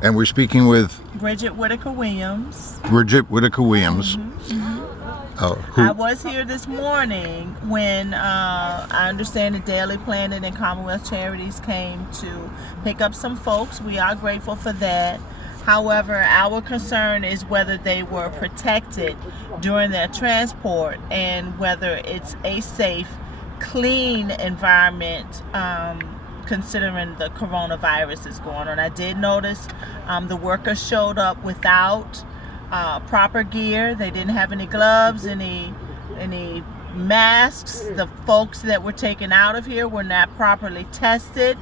And we're speaking with Bridget Whitaker Williams. Bridget Whitaker Williams. I was here this morning when I understand the Daily Planet and Commonwealth Charities came to pick up some folks. We are grateful for that. However, our concern is whether they were protected during their transport and whether it's a safe, clean environment considering the coronavirus is going on. I did notice the workers showed up without proper gear. They didn't have any gloves, any masks. The folks that were taken out of here were not properly tested.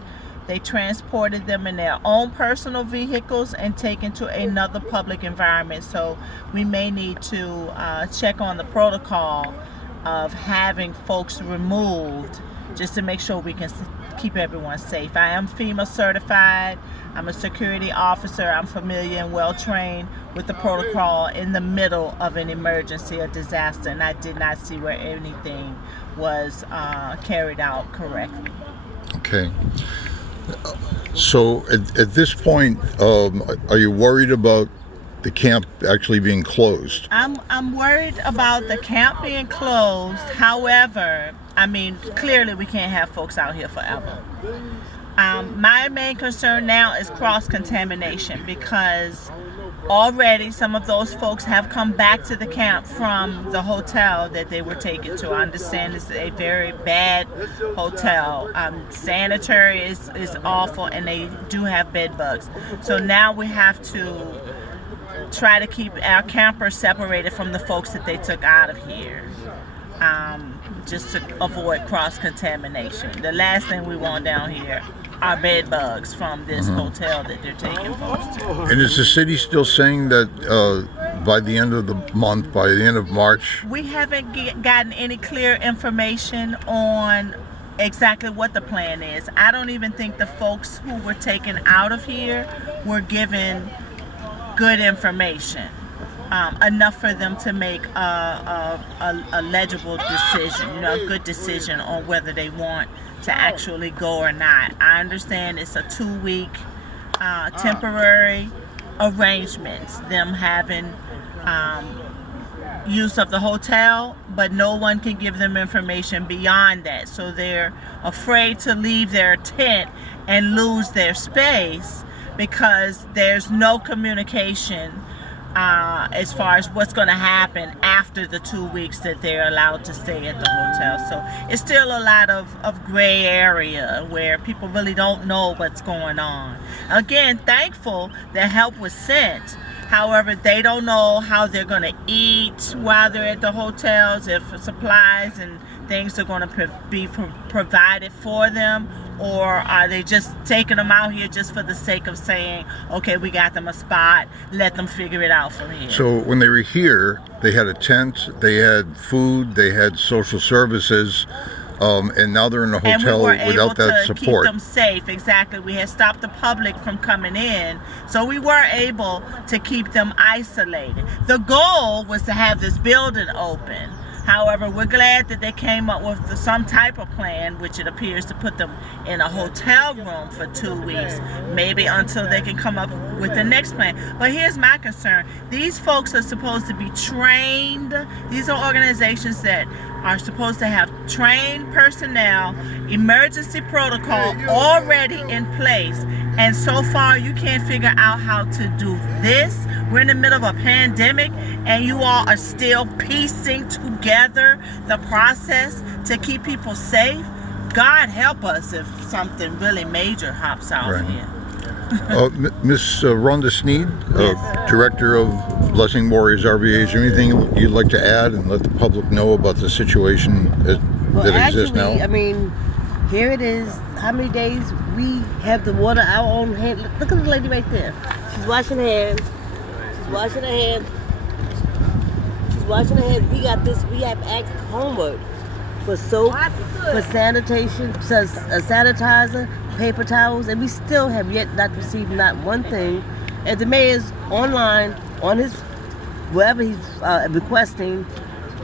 They transported them in their own personal vehicles and taken to another public environment. So we may need to check on the protocol of having folks removed just to make sure we can keep everyone safe. I am FEMA certified. I'm a security officer. I'm familiar and well trained with the protocol in the middle of an emergency or disaster, and I did not see where anything was carried out correctly. Okay. So at this point, are you worried about the camp actually being closed? I'm worried about the camp being closed. However, I mean, clearly we can't have folks out here forever. My main concern now is cross-contamination, because already some of those folks have come back to the camp from the hotel that they were taken to. I understand it's a very bad hotel. Sanitary is awful, and they do have bed bugs. So now we have to try to keep our campers separated from the folks that they took out of here, just to avoid cross-contamination. The last thing we want down here are bed bugs from this hotel that they're taking folks to. And is the city still saying that by the end of the month, by the end of March? We haven't gotten any clear information on exactly what the plan is. I don't even think the folks who were taken out of here were given good information, enough for them to make a legible decision, a good decision on whether they want to actually go or not. I understand it's a 2-week temporary arrangements, them having use of the hotel, but no one can give them information beyond that. So they're afraid to leave their tent and lose their space because there's no communication as far as what's going to happen after the 2 weeks that they're allowed to stay at the hotel. So it's still a lot of gray area where people really don't know what's going on. Again, thankful that help was sent. However, they don't know how they're going to eat while they're at the hotels, if supplies and things are going to be provided for them, or are they just taking them out here just for the sake of saying, okay, we got them a spot, let them figure it out from here. So when they were here, they had a tent, they had food, they had social services, and now they're in a hotel without that support. Keep them safe. Exactly. We had stopped the public from coming in, so we were able to keep them isolated. The goal was to have this building open. However, we're glad that they came up with some type of plan, which it appears to put them in a hotel room for 2 weeks, maybe until they can come up with the next plan. But here's my concern. These folks are supposed to be trained. These are organizations that are supposed to have trained personnel, emergency protocol already in place. And so far, you can't figure out how to do this. We're in the middle of a pandemic, and you all are still piecing together the process to keep people safe. God help us if something really major hops out here. Miss Rhonda Sneed, Yes. Director of Blessing Warriors RVA, is there anything you'd like to add and let the public know about the situation that exists now? I mean, here it is. How many days we have the water our own hand? Look at the lady right there. She's washing her hands. She's washing her hands. She's washing her hands. We got this. We have asked homework for soap, for sanitation, sanitizer, paper towels, and we still have yet not received not one thing. And the mayor's online on his wherever he's requesting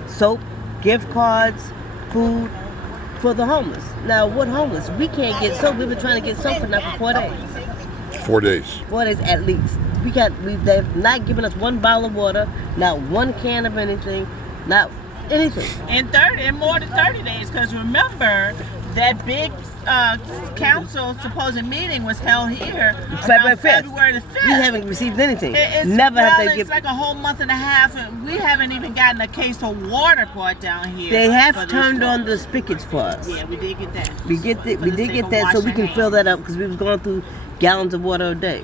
soap, gift cards, food for the homeless. Now, what homeless? We can't get soap. We've been trying to get soap for now for 4 days. 4 days. 4 days at least. They've not given us one bottle of water, not one can of anything, not anything. In more than 30 days, because remember that big council supposed meeting was held here February on February the 5th. We haven't received anything. It's like a whole month and a half, and we haven't even gotten a case of water brought down here. They have turned on the spigots for us. Yeah, we did get that. We did get that, so we can fill that up because we was going through gallons of water a day.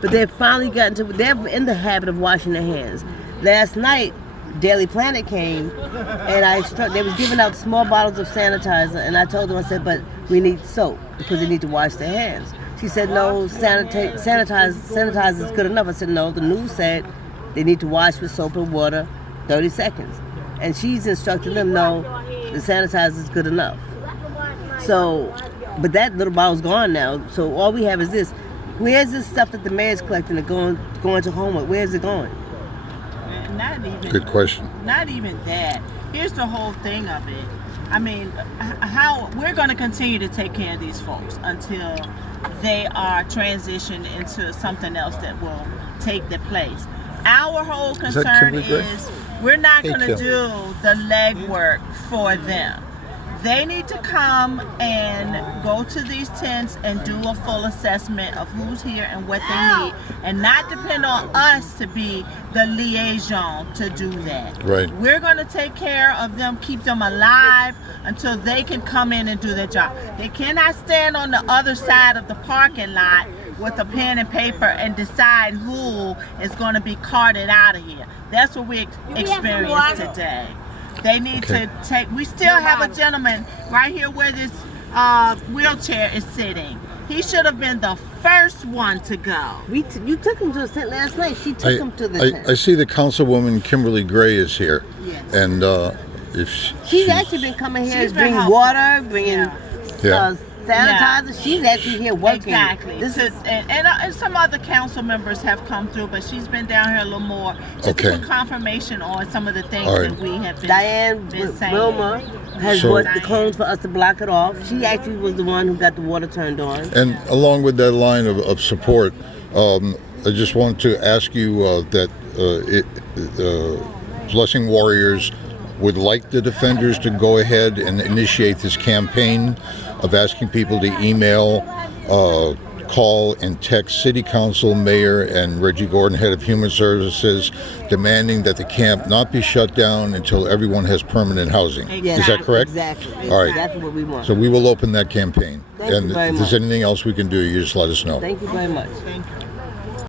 But they've finally gotten to. They're in the habit of washing their hands. Last night, Daily Planet came, and they was giving out small bottles of sanitizer, and I told them, I said, but we need soap because they need to wash their hands. She said, no, sanitizer is good enough. I said, no, the news said they need to wash with soap and water 30 seconds. And she's instructing them, no, the sanitizer is good enough. So, but that little bottle's gone now, so all we have is this. Where's this stuff that the mayor's collecting and going to home with? Where's it going? Not even. Good question. Not even that. Here's the whole thing of it. I mean, how we're going to continue to take care of these folks until they are transitioned into something else that will take their place. Our whole concern is we're not going to do the legwork for them. They need to come and go to these tents and do a full assessment of who's here and what they need, and not depend on us to be the liaison to do that. Right. We're going to take care of them, keep them alive until they can come in and do their job. They cannot stand on the other side of the parking lot with a pen and paper and decide who is going to be carted out of here. That's what we experienced today. They need to take, we still have a gentleman right here where this wheelchair is sitting. He should have been the first one to go. You took him to the tent last night. She took him to the tent. I see the councilwoman Kimberly Gray is here. Yes. And if she's actually been coming here, bringing water, bringing sanitizer. She's actually here working. Exactly. And some other council members have come through, but she's been down here a little more just to put confirmation on some of the things that we have been saying. Wilma has brought the cones for us to block it off. She actually was the one who got the water turned on. And along with that line of support, I just want to ask you that Blessing Warriors would like the defenders to go ahead and initiate this campaign of asking people to email, call, and text City Council, Mayor, and Reggie Gordon, Head of Human Services, demanding that the camp not be shut down until everyone has permanent housing. Is that correct? Exactly. All right. Exactly what we want. So we will open that campaign. Thank you very much. If there's anything else we can do, you just let us know. Thank you very much. Thank you.